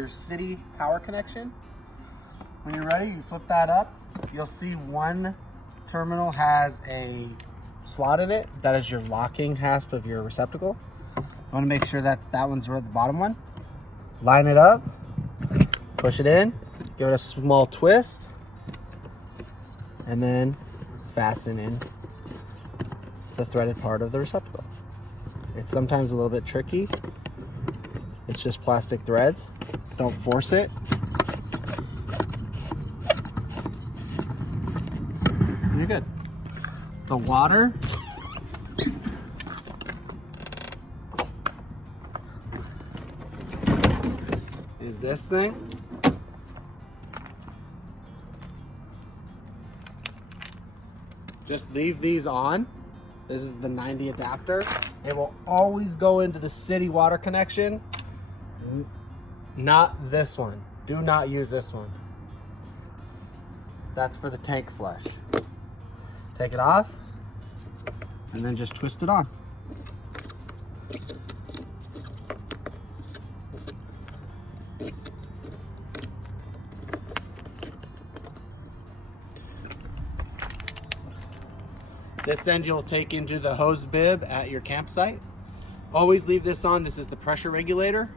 your city power connection. When you're ready, you flip that up. You'll see one terminal has a slot in it. That is your locking hasp of your receptacle. I want to make sure that that one's right at the bottom one. Line it up, push it in, give it a small twist, and then fasten in the threaded part of the receptacle. It's sometimes a little bit tricky. It's just plastic threads. Don't force it. You're good. The water is this thing. Just leave these on. This is the 90 adapter. It will always go into the city water connection. Not this one. Do not use this one. That's for the tank flush. Take it off and then just twist it on. This end you'll take into the hose bib at your campsite. Always leave this on. This is the pressure regulator.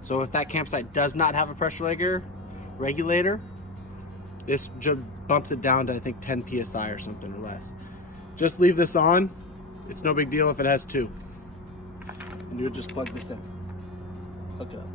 So if that campsite does not have a pressure regulator, this bumps it down to, I think, 10 PSI or something or less. Just leave this on. It's no big deal if it has 2. And you'll just plug this in. Hook it up.